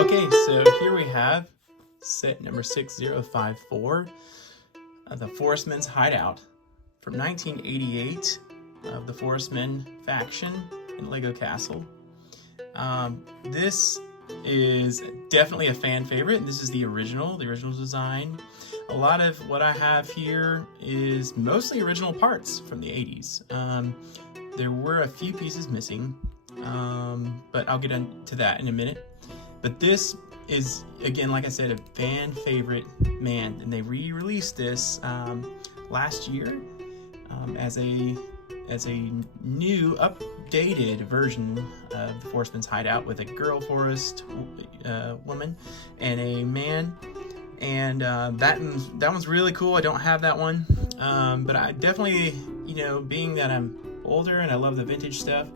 Okay, so here we have set number 6054, the Forestmen's Hideout from 1988 of the Forestmen faction in LEGO Castle. This is definitely a fan favorite. This is the original design. A lot of what I have here is mostly original parts from the 80s. There were a few pieces missing, but I'll get into that in a minute. But this is, again, like I said, a fan favorite, man, and they re-released this last year as a new, updated version of the Forestmen's Hideout with a girl forest woman and a man. And that one's really cool. I don't have that one, but I definitely, being that I'm older and I love the vintage stuff,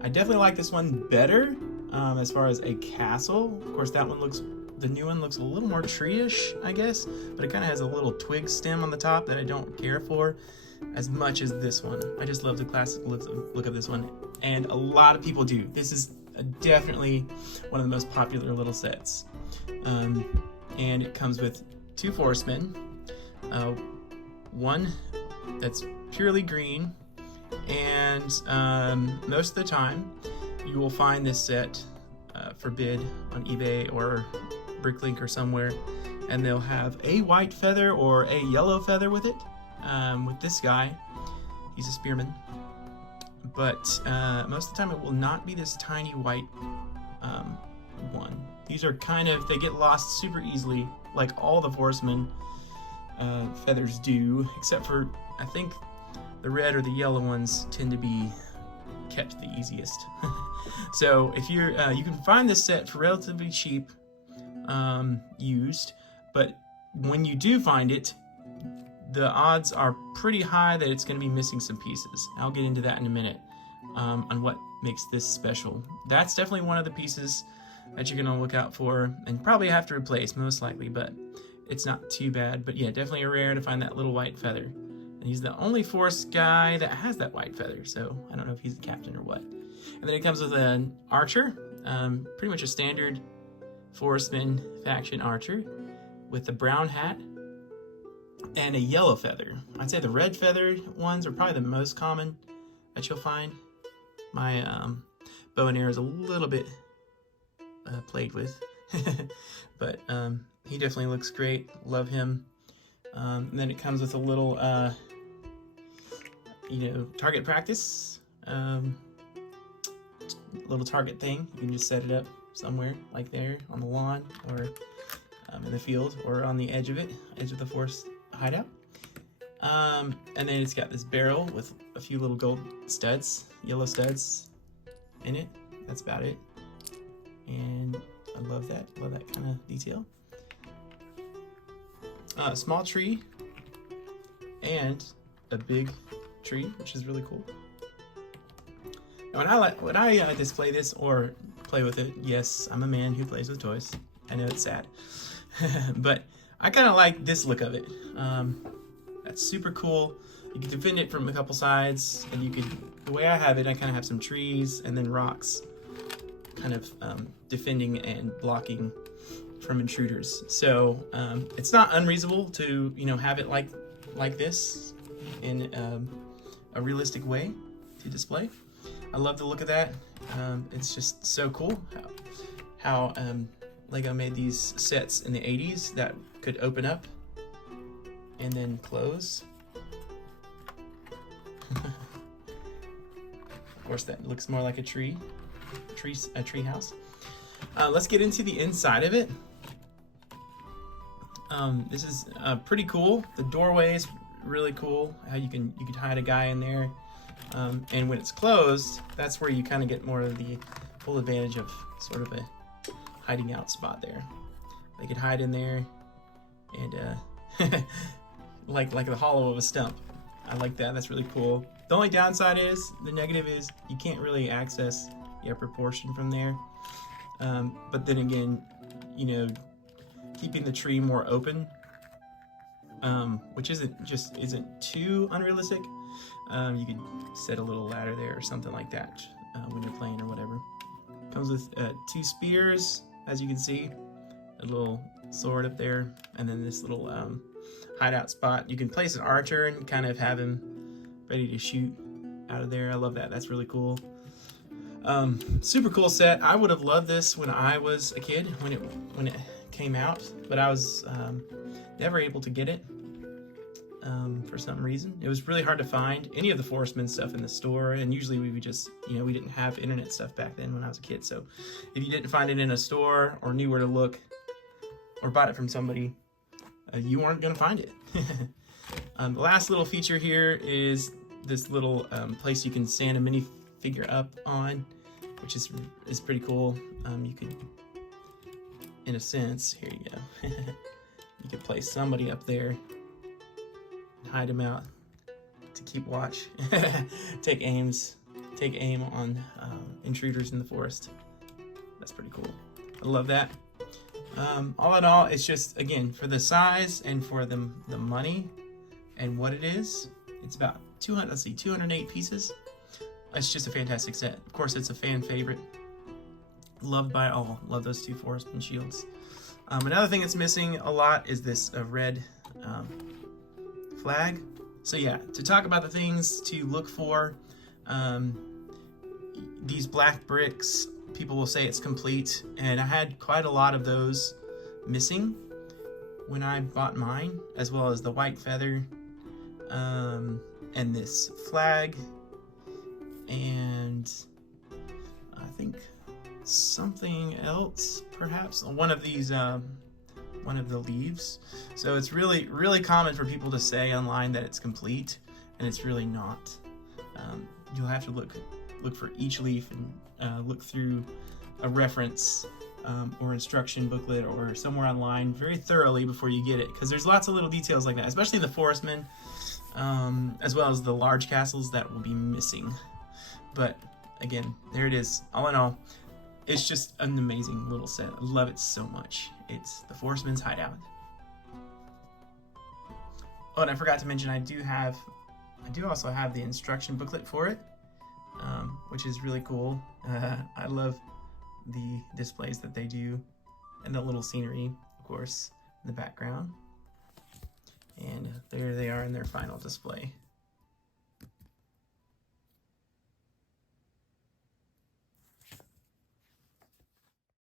I definitely like this one better as far as a castle. Of course, the new one looks a little more tree-ish, I guess, but it kind of has a little twig stem on the top that I don't care for as much as this one. I just love the classic look of this one, and a lot of people do. This is definitely one of the most popular little sets. And it comes with two Forestmen, one that's purely green, and most of the time you will find this set for bid on eBay or Bricklink or somewhere, and they'll have a white feather or a yellow feather with it. With this guy, he's a spearman, but most of the time it will not be this tiny white one. These are they get lost super easily, like all the Forestmen feathers do, except for, I think, the red or the yellow ones tend to be kept the easiest. So if you can find this set for relatively cheap, used, but when you do find it, the odds are pretty high that it's going to be missing some pieces. I'll get into that in a minute on what makes this special. That's definitely one of the pieces that you're going to look out for and probably have to replace, most likely, but it's not too bad. But yeah, definitely rare to find that little white feather. And he's the only forest guy that has that white feather, so I don't know if he's the captain or what. And then it comes with an archer, pretty much a standard Forestman faction archer with the brown hat and a yellow feather. I'd say the red feathered ones are probably the most common that you'll find. My bow and arrow is a little bit played with, but he definitely looks great. Love him. And then it comes with a little, target practice, little target thing. You can just set it up somewhere, like there on the lawn, or in the field, or on the edge of the forest hideout. And then it's got this barrel with a few little gold studs, yellow studs in it. That's about it. And I love that kind of detail. A small tree and a big tree, which is really cool. Now, when I display this or play with it, yes, I'm a man who plays with toys. I know it's sad, but I kind of like this look of it. That's super cool. You can defend it from a couple sides, and the way I have it, I kind of have some trees and then rocks, kind of defending and blocking from intruders. So it's not unreasonable to have it like this in a realistic way to display. I love the look of that. It's just so cool how LEGO made these sets in the 80s that could open up and then close. Of course, that looks more like a tree tree house. Let's get into the inside of it. This is pretty cool. The doorway is really cool. How you could hide a guy in there, and when it's closed, that's where you kind of get more of the full advantage of sort of a hiding out spot there. They could hide in there, and like the hollow of a stump. I like that. That's really cool. The only downside is, the negative is, you can't really access the upper portion from there. But then again, you know, keeping the tree more open, which isn't too unrealistic. You could set a little ladder there or something like that when you're playing or whatever. Comes with 2 spears, as you can see, a little sword up there, and then this little hideout spot. You can place an archer and kind of have him ready to shoot out of there. I love that. That's really cool. Super cool set. I would have loved this when I was a kid, when it came out, but I was never able to get it for some reason. It was really hard to find any of the Forestman stuff in the store, and usually we would just, you know, we didn't have internet stuff back then when I was a kid, so if you didn't find it in a store or knew where to look or bought it from somebody, you weren't going to find it. The last little feature here is this little place you can stand a minifigure up on, which is pretty cool. You could, in a sense, here you go. You could place somebody up there, hide them out to keep watch, take aim on intruders in the forest. That's pretty cool. I love that. All in all, it's just, again, for the size and for the money and what it is, it's about 208 pieces. It's just a fantastic set. Of course, it's a fan favorite. Loved by all. Love those 2 Forestman shields. Another thing that's missing a lot is this red flag. So yeah, to talk about the things to look for, these black bricks, people will say it's complete, and I had quite a lot of those missing when I bought mine, as well as the white feather, and this flag, and I think something else, perhaps one of these, one of the leaves. So it's really common for people to say online that it's complete, and it's really not. You'll have to look for each leaf and look through a reference or instruction booklet or somewhere online very thoroughly before you get it, because there's lots of little details like that, especially the Forestman, as well as the large castles that will be missing. But again, there it is. All in all, it's just an amazing little set. I love it so much. It's the Forestman's Hideout. Oh, and I forgot to mention, I do also have the instruction booklet for it, which is really cool. I love the displays that they do, and the little scenery, of course, in the background. And there they are in their final display.